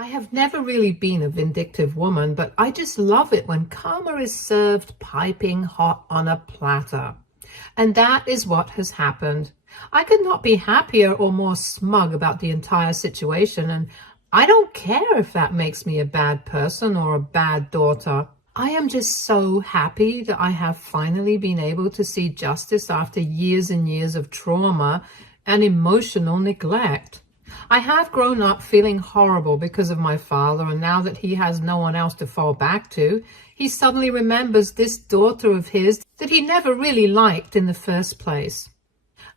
I have never really been a vindictive woman, but I just love it when karma is served piping hot on a platter. And that is what has happened. I could not be happier or more smug about the entire situation, and I don't care if that makes me a bad person or a bad daughter. I am just so happy that I have finally been able to see justice after years and years of trauma and emotional neglect. I have grown up feeling horrible because of my father, and now that he has no one else to fall back to, he suddenly remembers this daughter of his that he never really liked in the first place.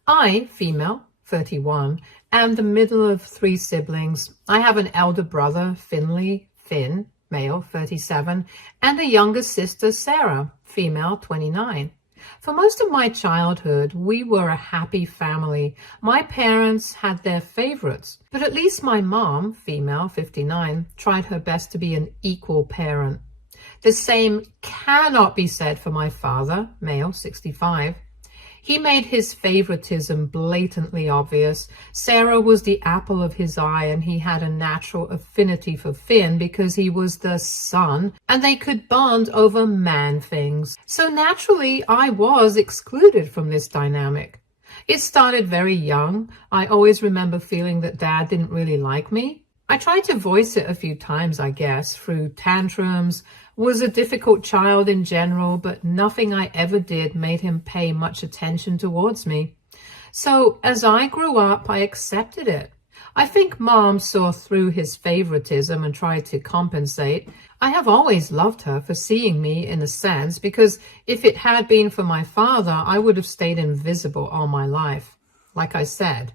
I, female, 31, am the middle of 3 siblings. I have an elder brother, Finn, male, 37, and a younger sister, Sarah, female, 29. For most of my childhood, we were a happy family. My parents had their favorites, but at least my mom, female, 59, tried her best to be an equal parent. The same cannot be said for my father, male, 65. He made his favoritism blatantly obvious. Sarah was the apple of his eye, and he had a natural affinity for Finn because he was the son, and they could bond over man things. So naturally, I was excluded from this dynamic. It started very young. I always remember feeling that Dad didn't really like me. I tried to voice it a few times, I guess, through tantrums, was a difficult child in general, but nothing I ever did made him pay much attention towards me. So as I grew up, I accepted it. I think Mom saw through his favoritism and tried to compensate. I have always loved her for seeing me in a sense, because if it had been for my father, I would have stayed invisible all my life. Like I said,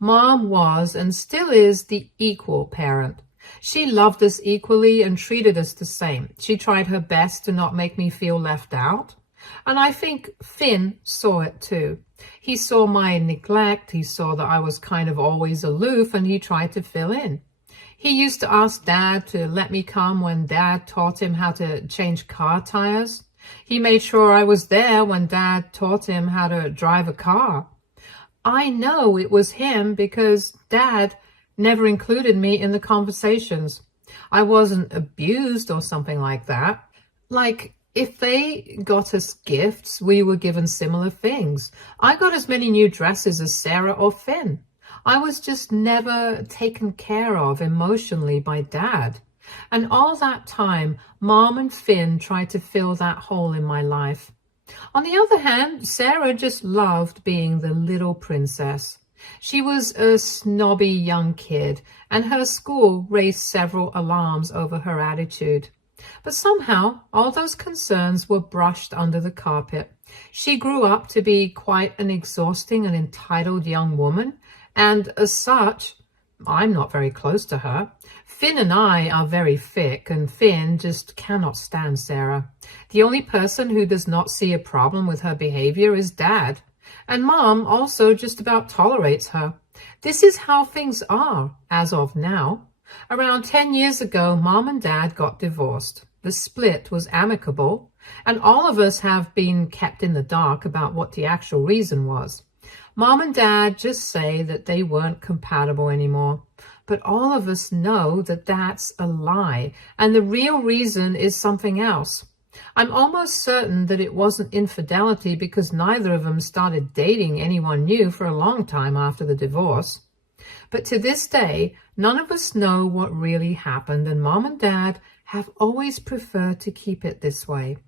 Mom was and still is the equal parent. She loved us equally and treated us the same. She tried her best to not make me feel left out. And I think Finn saw it too. He saw my neglect. He saw that I was kind of always aloof, and he tried to fill in. He used to ask Dad to let me come when Dad taught him how to change car tires. He made sure I was there when Dad taught him how to drive a car. I know it was him because Dad never included me in the conversations. I wasn't abused or something like that. Like, if they got us gifts, we were given similar things. I got as many new dresses as Sarah or Finn. I was just never taken care of emotionally by Dad. And all that time, Mom and Finn tried to fill that hole in my life. On the other hand, Sarah just loved being the little princess. She was a snobby young kid, and her school raised several alarms over her attitude. But somehow, all those concerns were brushed under the carpet. She grew up to be quite an exhausting and entitled young woman, and as such, I'm not very close to her. Finn and I are very thick, and Finn just cannot stand Sarah. The only person who does not see a problem with her behavior is Dad. And Mom also just about tolerates her. This is how things are, as of now. Around 10 years ago, Mom and Dad got divorced. The split was amicable, and all of us have been kept in the dark about what the actual reason was. Mom and Dad just say that they weren't compatible anymore. But all of us know that that's a lie, and the real reason is something else. I'm almost certain that it wasn't infidelity because neither of them started dating anyone new for a long time after the divorce. But to this day, none of us know what really happened, and Mom and Dad have always preferred to keep it this way.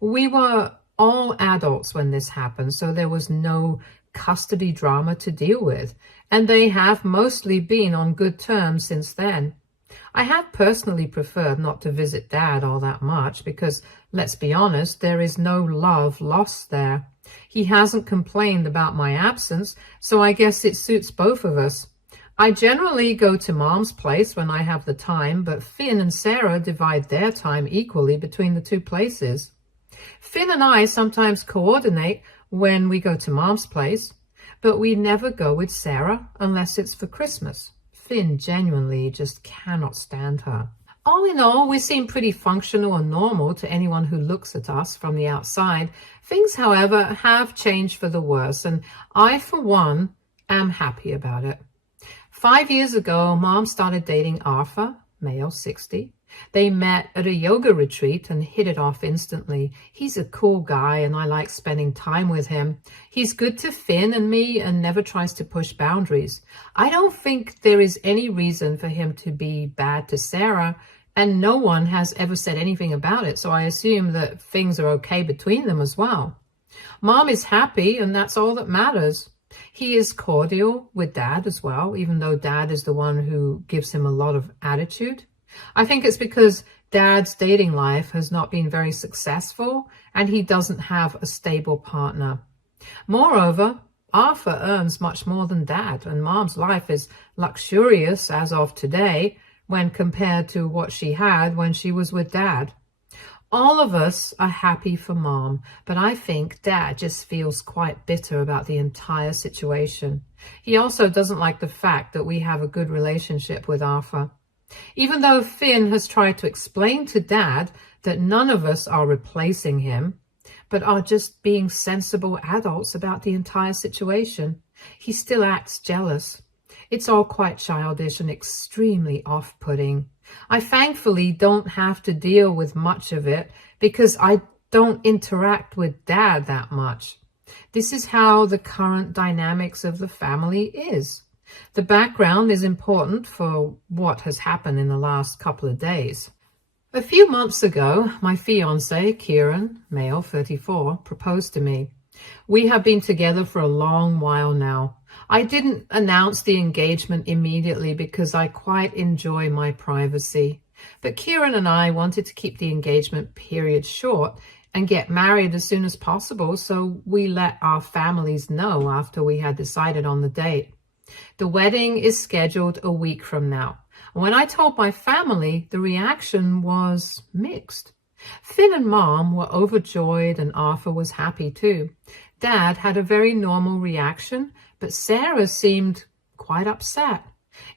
We were all adults when this happened, so there was no custody drama to deal with, and they have mostly been on good terms since then. I have personally preferred not to visit Dad all that much because, let's be honest, there is no love lost there. He hasn't complained about my absence, so I guess it suits both of us. I generally go to Mom's place when I have the time, but Finn and Sarah divide their time equally between the two places. Finn and I sometimes coordinate when we go to Mom's place, but we never go with Sarah unless it's for Christmas. Finn genuinely just cannot stand her. All in all, we seem pretty functional and normal to anyone who looks at us from the outside. Things, however, have changed for the worse, and I, for one, am happy about it. 5 years ago, Mom started dating Arthur, male 60. They met at a yoga retreat and hit it off instantly. He's a cool guy and I like spending time with him. He's good to Finn and me and never tries to push boundaries. I don't think there is any reason for him to be bad to Sarah, and no one has ever said anything about it, so I assume that things are okay between them as well. Mom is happy and that's all that matters. He is cordial with Dad as well, even though Dad is the one who gives him a lot of attitude. I think it's because Dad's dating life has not been very successful and he doesn't have a stable partner. Moreover, Arthur earns much more than Dad, and Mom's life is luxurious as of today when compared to what she had when she was with Dad. All of us are happy for Mom, but I think Dad just feels quite bitter about the entire situation. He also doesn't like the fact that we have a good relationship with Arthur. Even though Finn has tried to explain to Dad that none of us are replacing him, but are just being sensible adults about the entire situation, he still acts jealous. It's all quite childish and extremely off-putting. I thankfully don't have to deal with much of it because I don't interact with Dad that much. This is how the current dynamics of the family is. The background is important for what has happened in the last couple of days. A few months ago, my fiancé, Kieran, male 34, proposed to me. We have been together for a long while now. I didn't announce the engagement immediately because I quite enjoy my privacy. But Kieran and I wanted to keep the engagement period short and get married as soon as possible, so we let our families know after we had decided on the date. The wedding is scheduled a week from now. When I told my family, the reaction was mixed. Finn and Mom were overjoyed and Arthur was happy too. Dad had a very normal reaction, but Sarah seemed quite upset.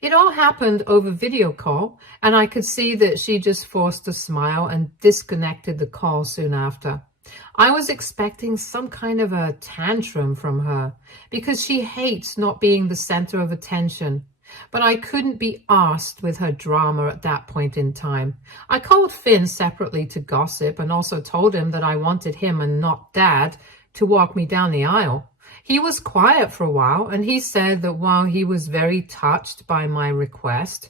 It all happened over video call, and I could see that she just forced a smile and disconnected the call soon after. I was expecting some kind of a tantrum from her because she hates not being the center of attention. But I couldn't be arsed with her drama at that point in time. I called Finn separately to gossip and also told him that I wanted him and not Dad to walk me down the aisle. He was quiet for a while, and he said that while he was very touched by my request,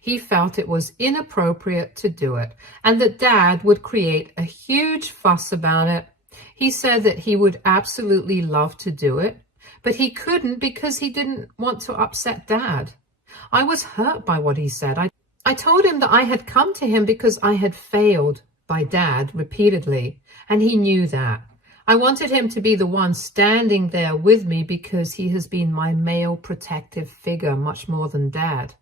he felt it was inappropriate to do it and that Dad would create a huge fuss about it. He said that he would absolutely love to do it, but he couldn't because he didn't want to upset Dad. I was hurt by what he said. I told him that I had come to him because I had failed by Dad repeatedly, and he knew that. I wanted him to be the one standing there with me because he has been my male protective figure much more than Dad.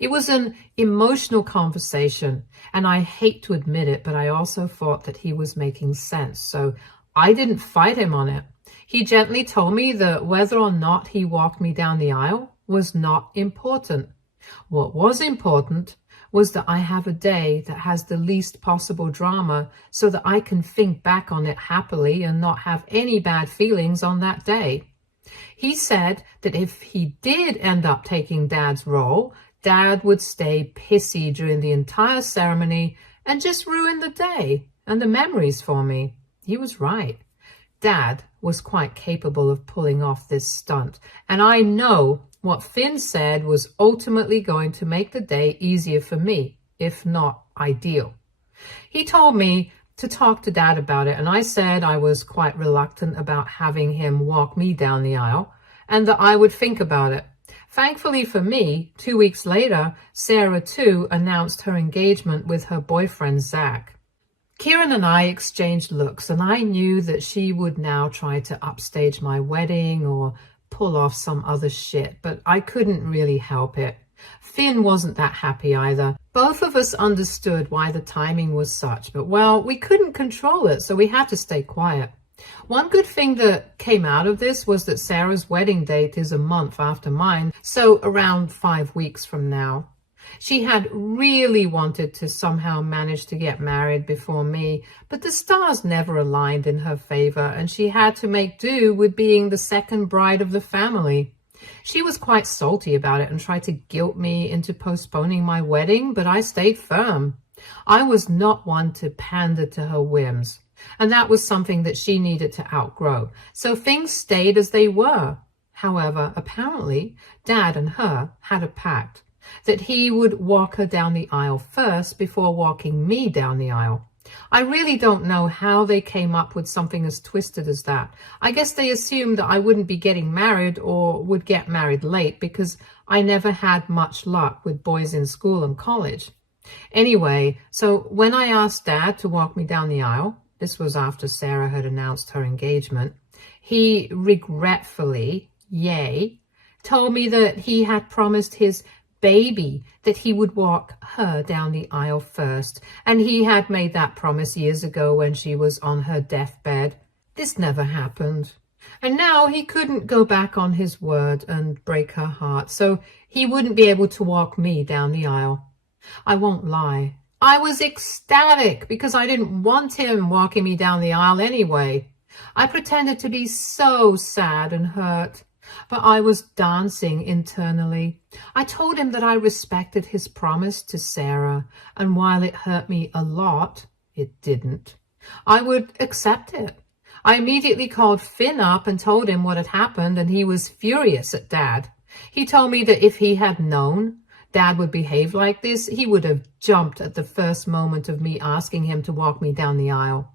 It was an emotional conversation, and I hate to admit it, but I also thought that he was making sense, so I didn't fight him on it. He gently told me that whether or not he walked me down the aisle was not important. What was important was that I have a day that has the least possible drama so that I can think back on it happily and not have any bad feelings on that day. He said that if he did end up taking Dad's role, Dad would stay pissy during the entire ceremony and just ruin the day and the memories for me. He was right. Dad was quite capable of pulling off this stunt, and I know what Finn said was ultimately going to make the day easier for me, if not ideal. He told me to talk to Dad about it, and I said I was quite reluctant about having him walk me down the aisle and that I would think about it. Thankfully for me, 2 weeks later, Sarah too announced her engagement with her boyfriend, Zach. Kieran and I exchanged looks, and I knew that she would now try to upstage my wedding or pull off some other shit, but I couldn't really help it. Finn wasn't that happy either. Both of us understood why the timing was such, but well, we couldn't control it, so we had to stay quiet. One good thing that came out of this was that Sarah's wedding date is a month after mine, so around 5 weeks from now. She had really wanted to somehow manage to get married before me, but the stars never aligned in her favor, and she had to make do with being the second bride of the family. She was quite salty about it and tried to guilt me into postponing my wedding, but I stayed firm. I was not one to pander to her whims, and that was something that she needed to outgrow. So things stayed as they were. However, apparently, Dad and her had a pact that he would walk her down the aisle first before walking me down the aisle. I really don't know how they came up with something as twisted as that. I guess they assumed that I wouldn't be getting married or would get married late because I never had much luck with boys in school and college. Anyway, so when I asked Dad to walk me down the aisle, this was after Sarah had announced her engagement, he regretfully, told me that he had promised his baby that he would walk her down the aisle first, and he had made that promise years ago when she was on her deathbed. This never happened, and now he couldn't go back on his word and break her heart, so he wouldn't be able to walk me down the aisle. I won't lie, I was ecstatic because I didn't want him walking me down the aisle anyway. I pretended to be so sad and hurt, but I was dancing internally. I told him that I respected his promise to Sarah, and while it hurt me a lot, it didn't. I would accept it. I immediately called Finn up and told him what had happened, and he was furious at Dad. He told me that if he had known Dad would behave like this, he would have jumped at the first moment of me asking him to walk me down the aisle.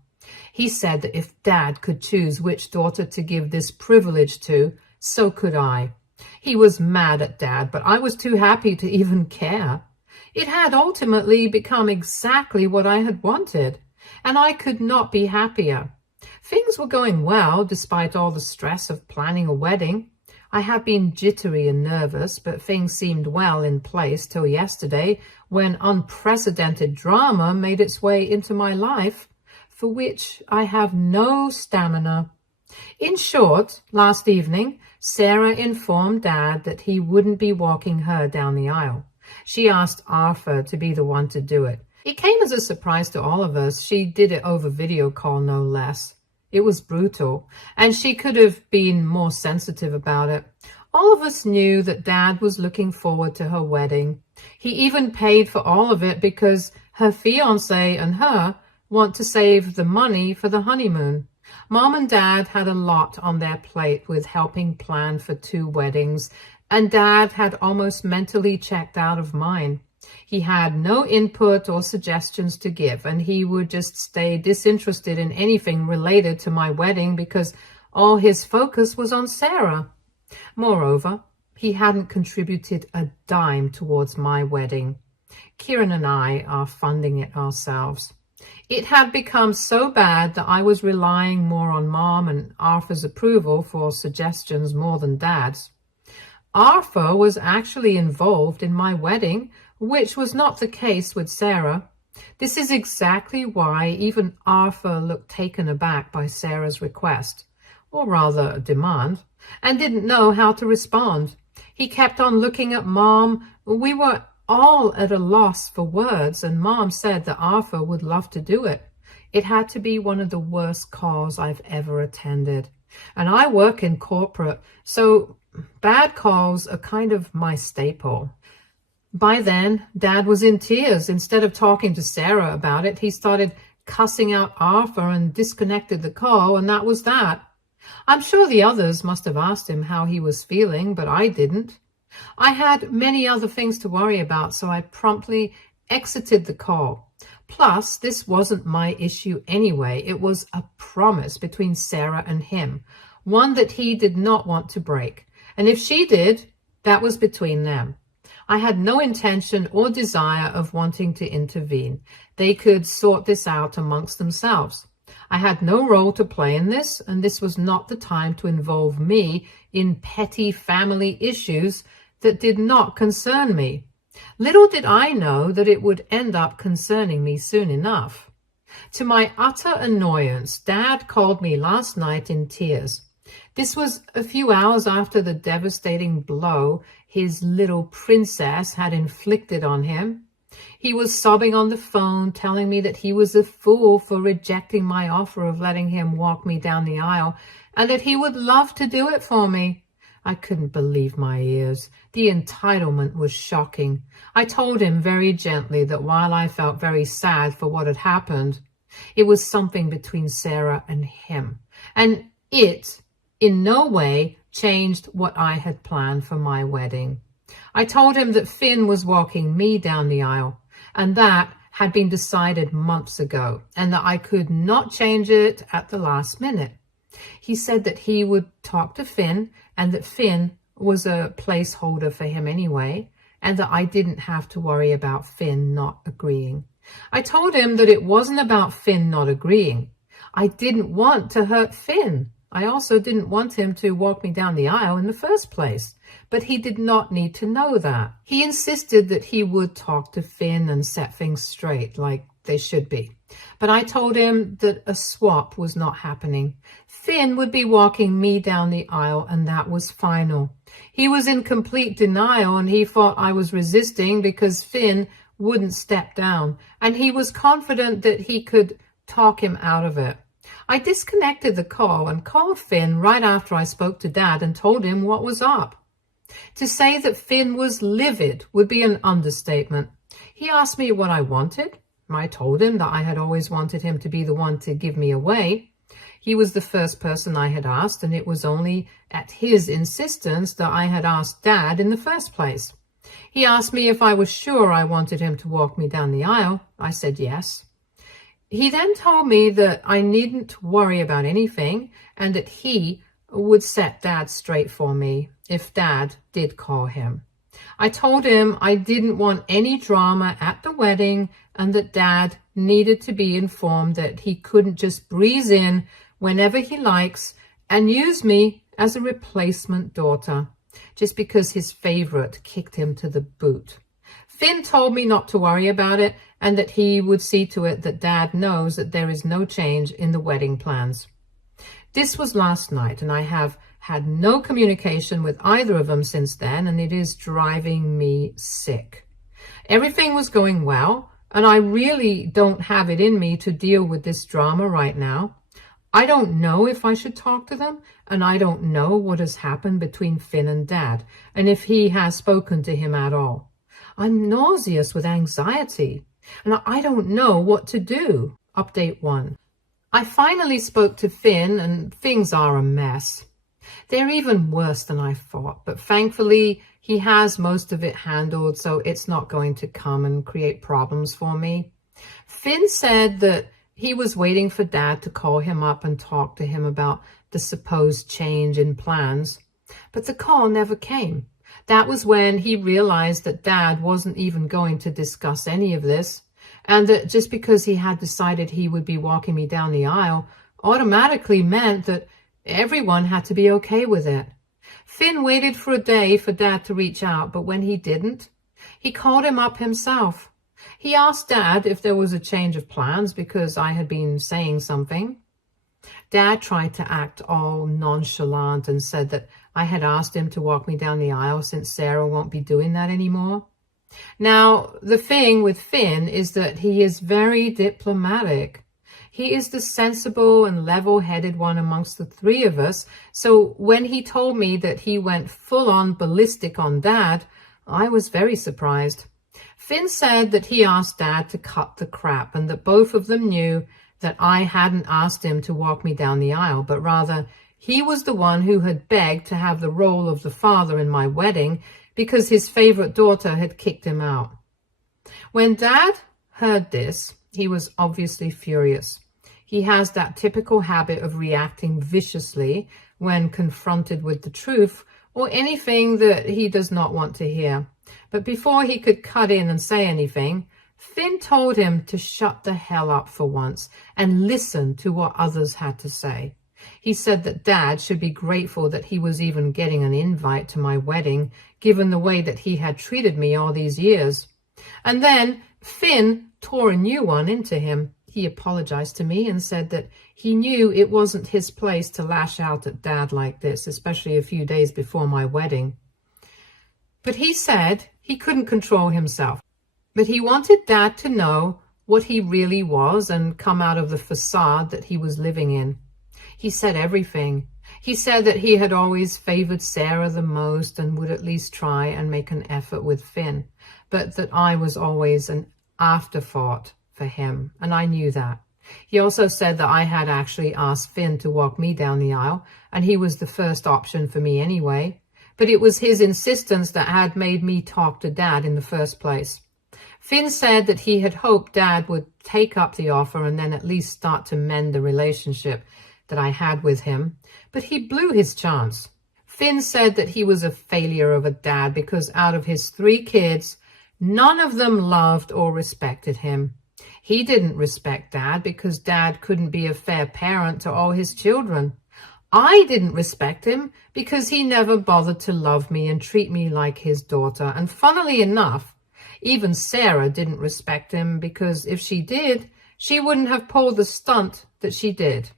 He said that if Dad could choose which daughter to give this privilege to, so could I. He was mad at Dad, but I was too happy to even care. It had ultimately become exactly what I had wanted, and I could not be happier. Things were going well, despite all the stress of planning a wedding. I had been jittery and nervous, but things seemed well in place till yesterday, when unprecedented drama made its way into my life, for which I have no stamina. In short, last evening, Sarah informed Dad that he wouldn't be walking her down the aisle. She asked Arthur to be the one to do it. It came as a surprise to all of us. She did it over video call, no less. It was brutal, and she could have been more sensitive about it. All of us knew that Dad was looking forward to her wedding. He even paid for all of it because her fiancé and her want to save the money for the honeymoon. Mom and Dad had a lot on their plate with helping plan for 2 weddings, and Dad had almost mentally checked out of mine. He had no input or suggestions to give, and he would just stay disinterested in anything related to my wedding because all his focus was on Sarah. Moreover, he hadn't contributed a dime towards my wedding. Kieran and I are funding it ourselves. It had become so bad that I was relying more on Mom and Arthur's approval for suggestions more than Dad's. Arthur was actually involved in my wedding, which was not the case with Sarah. This is exactly why even Arthur looked taken aback by Sarah's request, or rather demand, and didn't know how to respond. He kept on looking at Mom. We were all at a loss for words, and Mom said that Arthur would love to do it. It had to be one of the worst calls I've ever attended. And I work in corporate, so bad calls are kind of my staple. By then, Dad was in tears. Instead of talking to Sarah about it, he started cussing out Arthur and disconnected the call, and that was that. I'm sure the others must have asked him how he was feeling, but I didn't. I had many other things to worry about, so I promptly exited the call. Plus, this wasn't my issue anyway. It was a promise between Sarah and him, one that he did not want to break. And if she did, that was between them. I had no intention or desire of wanting to intervene. They could sort this out amongst themselves. I had no role to play in this, and this was not the time to involve me in petty family issues that did not concern me. Little did I know that it would end up concerning me soon enough. To my utter annoyance, Dad called me last night in tears. This was a few hours after the devastating blow his little princess had inflicted on him. He was sobbing on the phone, telling me that he was a fool for rejecting my offer of letting him walk me down the aisle, and that he would love to do it for me. I couldn't believe my ears. The entitlement was shocking. I told him very gently that while I felt very sad for what had happened, it was something between Sarah and him, and it in no way changed what I had planned for my wedding. I told him that Finn was walking me down the aisle, and that had been decided months ago, and that I could not change it at the last minute. He said that he would talk to Finn, and that Finn was a placeholder for him anyway, and that I didn't have to worry about Finn not agreeing. I told him that it wasn't about Finn not agreeing. I didn't want to hurt Finn. I also didn't want him to walk me down the aisle in the first place, but he did not need to know that. He insisted that he would talk to Finn and set things straight like they should be. But I told him that a swap was not happening. Finn would be walking me down the aisle, and that was final. He was in complete denial, and he thought I was resisting because Finn wouldn't step down, and he was confident that he could talk him out of it. I disconnected the call and called Finn right after I spoke to Dad and told him what was up. To say that Finn was livid would be an understatement. He asked me what I wanted. I told him that I had always wanted him to be the one to give me away. He was the first person I had asked, and it was only at his insistence that I had asked Dad in the first place. He asked me if I was sure I wanted him to walk me down the aisle. I said yes. He then told me that I needn't worry about anything and that he would set Dad straight for me if Dad did call him. I told him I didn't want any drama at the wedding and that Dad needed to be informed that he couldn't just breeze in whenever he likes and use me as a replacement daughter just because his favorite kicked him to the boot. Finn told me not to worry about it and that he would see to it that Dad knows that there is no change in the wedding plans. This was last night, and I have had no communication with either of them since then, and it is driving me sick. Everything was going well, and I really don't have it in me to deal with this drama right now. I don't know if I should talk to them, and I don't know what has happened between Finn and Dad, and if he has spoken to him at all. I'm nauseous with anxiety, and I don't know what to do. Update 1. I finally spoke to Finn, and things are a mess. They're even worse than I thought, but thankfully he has most of it handled, so it's not going to come and create problems for me. Finn said that he was waiting for Dad to call him up and talk to him about the supposed change in plans, but the call never came. That was when he realized that Dad wasn't even going to discuss any of this, and that just because he had decided he would be walking me down the aisle automatically meant that everyone had to be okay with it. Finn waited for a day for Dad to reach out, but when he didn't, he called him up himself. He asked Dad if there was a change of plans because I had been saying something. Dad tried to act all nonchalant and said that I had asked him to walk me down the aisle since Sarah won't be doing that anymore. Now, the thing with Finn is that he is very diplomatic. He is the sensible and level-headed one amongst the three of us, so when he told me that he went full-on ballistic on Dad, I was very surprised. Finn said that he asked Dad to cut the crap and that both of them knew that I hadn't asked him to walk me down the aisle, but rather he was the one who had begged to have the role of the father in my wedding because his favorite daughter had kicked him out. When Dad heard this, he was obviously furious. He has that typical habit of reacting viciously when confronted with the truth or anything that he does not want to hear. But before he could cut in and say anything, Finn told him to shut the hell up for once and listen to what others had to say. He said that Dad should be grateful that he was even getting an invite to my wedding, given the way that he had treated me all these years. And then Finn tore a new one into him. He apologized to me and said that he knew it wasn't his place to lash out at Dad like this, especially a few days before my wedding. But he said he couldn't control himself. But he wanted Dad to know what he really was and come out of the facade that he was living in. He said everything. He said that he had always favored Sarah the most and would at least try and make an effort with Finn, but that I was always an afterthought for him, and I knew that. He also said that I had actually asked Finn to walk me down the aisle, and he was the first option for me anyway, but it was his insistence that had made me talk to Dad in the first place. Finn said that he had hoped Dad would take up the offer and then at least start to mend the relationship that I had with him, but he blew his chance. Finn said that he was a failure of a dad because out of his 3 kids, none of them loved or respected him. He didn't respect Dad because Dad couldn't be a fair parent to all his children. I didn't respect him because he never bothered to love me and treat me like his daughter. And funnily enough, even Sarah didn't respect him because if she did, she wouldn't have pulled the stunt that she did.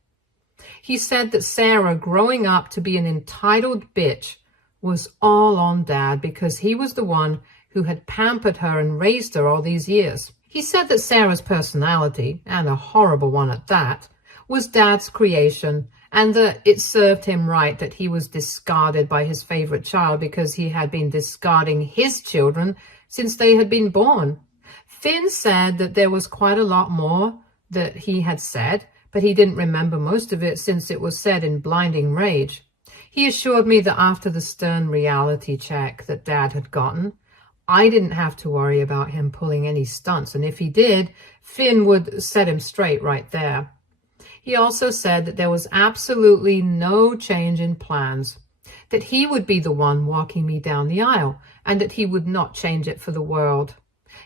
He said that Sarah growing up to be an entitled bitch was all on Dad because he was the one who had pampered her and raised her all these years. He said that Sarah's personality, and a horrible one at that, was Dad's creation, and that it served him right that he was discarded by his favorite child because he had been discarding his children since they had been born. Finn said that there was quite a lot more that he had said, but he didn't remember most of it since it was said in blinding rage. He assured me that after the stern reality check that Dad had gotten, I didn't have to worry about him pulling any stunts, and if he did, Finn would set him straight right there. He also said that there was absolutely no change in plans, that he would be the one walking me down the aisle, and that he would not change it for the world.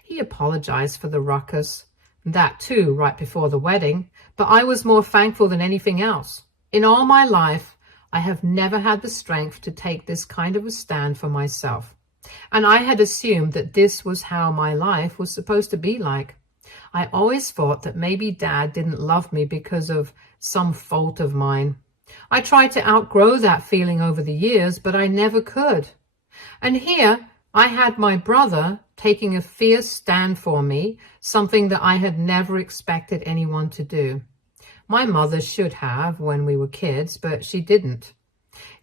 He apologized for the ruckus, that too right before the wedding, but I was more thankful than anything else. In all my life, I have never had the strength to take this kind of a stand for myself. And I had assumed that this was how my life was supposed to be like. I always thought that maybe Dad didn't love me because of some fault of mine. I tried to outgrow that feeling over the years, but I never could. And here I had my brother taking a fierce stand for me, something that I had never expected anyone to do. My mother should have when we were kids, but she didn't.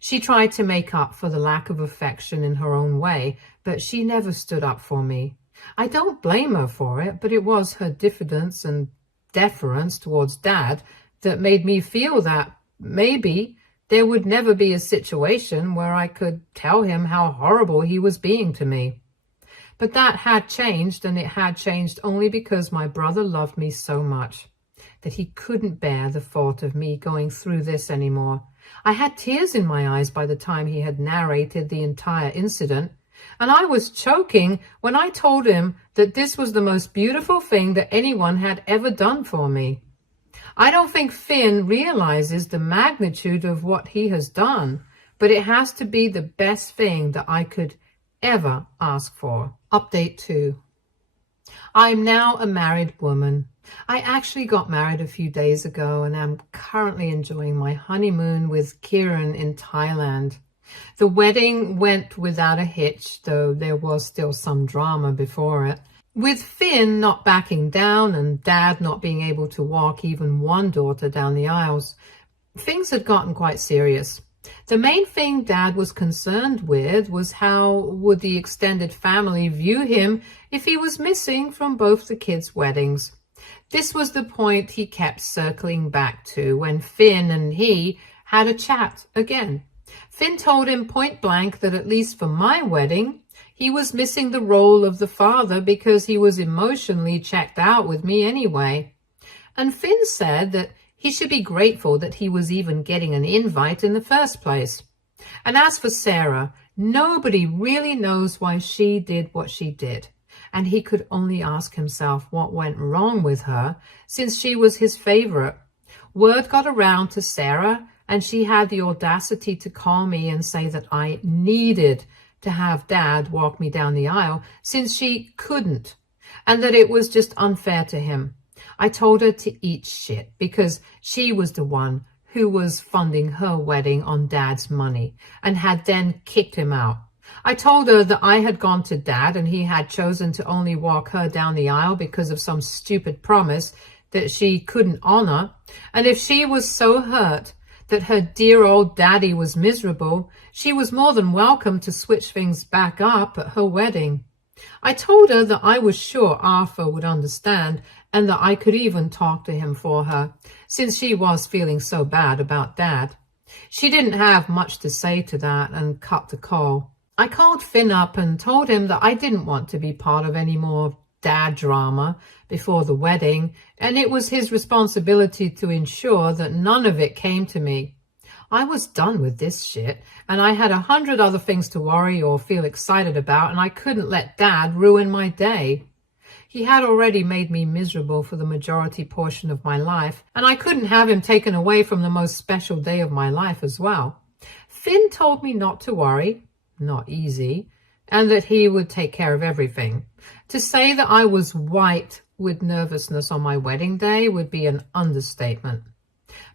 She tried to make up for the lack of affection in her own way, but she never stood up for me. I don't blame her for it, but it was her diffidence and deference towards Dad that made me feel that maybe there would never be a situation where I could tell him how horrible he was being to me. But that had changed, and it had changed only because my brother loved me so much that he couldn't bear the thought of me going through this anymore. I had tears in my eyes by the time he had narrated the entire incident, and I was choking when I told him that this was the most beautiful thing that anyone had ever done for me. I don't think Finn realizes the magnitude of what he has done, but it has to be the best thing that I could ever ask for. Update 2. I'm now a married woman. I actually got married a few days ago and am currently enjoying my honeymoon with Kieran in Thailand. The wedding went without a hitch, though there was still some drama before it. With Finn not backing down and Dad not being able to walk even one daughter down the aisles, things had gotten quite serious. The main thing Dad was concerned with was how would the extended family view him if he was missing from both the kids' weddings. This was the point he kept circling back to when Finn and he had a chat again. Finn told him point blank that at least for my wedding, he was missing the role of the father because he was emotionally checked out with me anyway. And Finn said that he should be grateful that he was even getting an invite in the first place. And as for Sarah, nobody really knows why she did what she did. And he could only ask himself what went wrong with her since she was his favorite. Word got around to Sarah, and she had the audacity to call me and say that I needed to have Dad walk me down the aisle since she couldn't, and that it was just unfair to him. I told her to eat shit because she was the one who was funding her wedding on Dad's money and had then kicked him out. I told her that I had gone to Dad and he had chosen to only walk her down the aisle because of some stupid promise that she couldn't honor. And if she was so hurt that her dear old daddy was miserable, she was more than welcome to switch things back up at her wedding. I told her that I was sure Arthur would understand and that I could even talk to him for her, since she was feeling so bad about Dad. She didn't have much to say to that and cut the call. I called Finn up and told him that I didn't want to be part of any more dad drama before the wedding, and it was his responsibility to ensure that none of it came to me. I was done with this shit, and I had 100 other things to worry or feel excited about, and I couldn't let Dad ruin my day. He had already made me miserable for the majority portion of my life, and I couldn't have him taken away from the most special day of my life as well. Finn told me not to worry, not easy, and that he would take care of everything. To say that I was white with nervousness on my wedding day would be an understatement.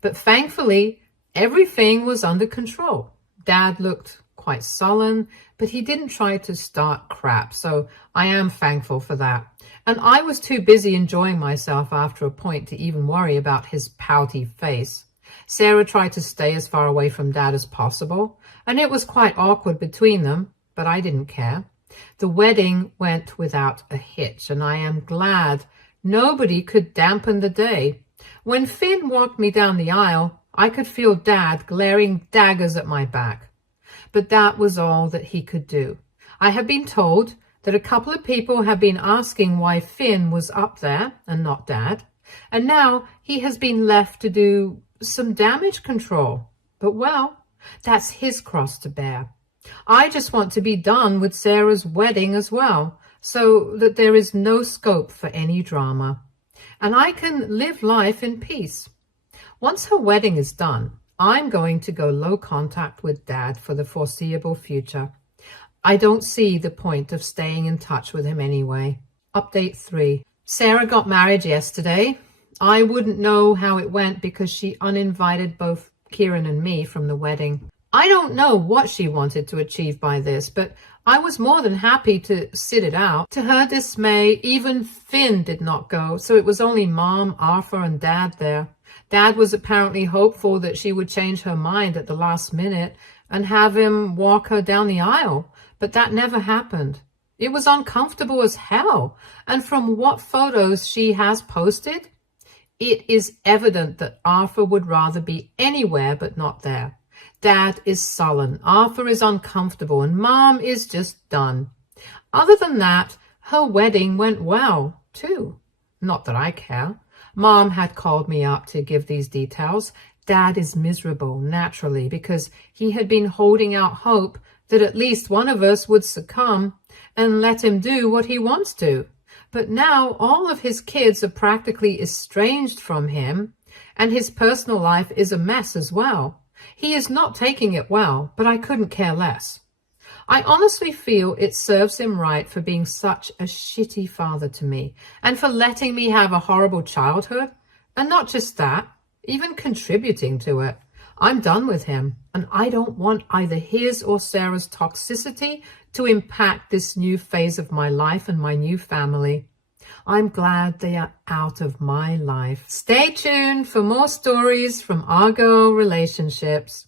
But thankfully, everything was under control. Dad looked quite sullen, but he didn't try to start crap, so I am thankful for that. And I was too busy enjoying myself after a point to even worry about his pouty face. Sarah tried to stay as far away from Dad as possible, and it was quite awkward between them, but I didn't care. The wedding went without a hitch, and I am glad nobody could dampen the day. When Finn walked me down the aisle, I could feel Dad glaring daggers at my back. But that was all that he could do. I have been told that a couple of people have been asking why Finn was up there and not Dad, and now he has been left to do some damage control. But well, that's his cross to bear. I just want to be done with Sarah's wedding as well, so that there is no scope for any drama, and I can live life in peace. Once her wedding is done, I'm going to go low contact with Dad for the foreseeable future. I don't see the point of staying in touch with him anyway. Update 3. Sarah got married yesterday. I wouldn't know how it went because she uninvited both Kieran and me from the wedding. I don't know what she wanted to achieve by this, but I was more than happy to sit it out. To her dismay, even Finn did not go, so it was only Mom, Arthur, and Dad there. Dad was apparently hopeful that she would change her mind at the last minute and have him walk her down the aisle, but that never happened. It was uncomfortable as hell, and from what photos she has posted, it is evident that Arthur would rather be anywhere but not there. Dad is sullen, Arthur is uncomfortable, and Mom is just done. Other than that, her wedding went well, too. Not that I care. Mom had called me up to give these details. Dad is miserable, naturally, because he had been holding out hope that at least one of us would succumb and let him do what he wants to. But now all of his kids are practically estranged from him, and his personal life is a mess as well. He is not taking it well, but I couldn't care less. I honestly feel it serves him right for being such a shitty father to me and for letting me have a horrible childhood. And not just that, even contributing to it. I'm done with him, and I don't want either his or Sarah's toxicity to impact this new phase of my life and my new family. I'm glad they are out of my life. Stay tuned for more stories from our girl relationships.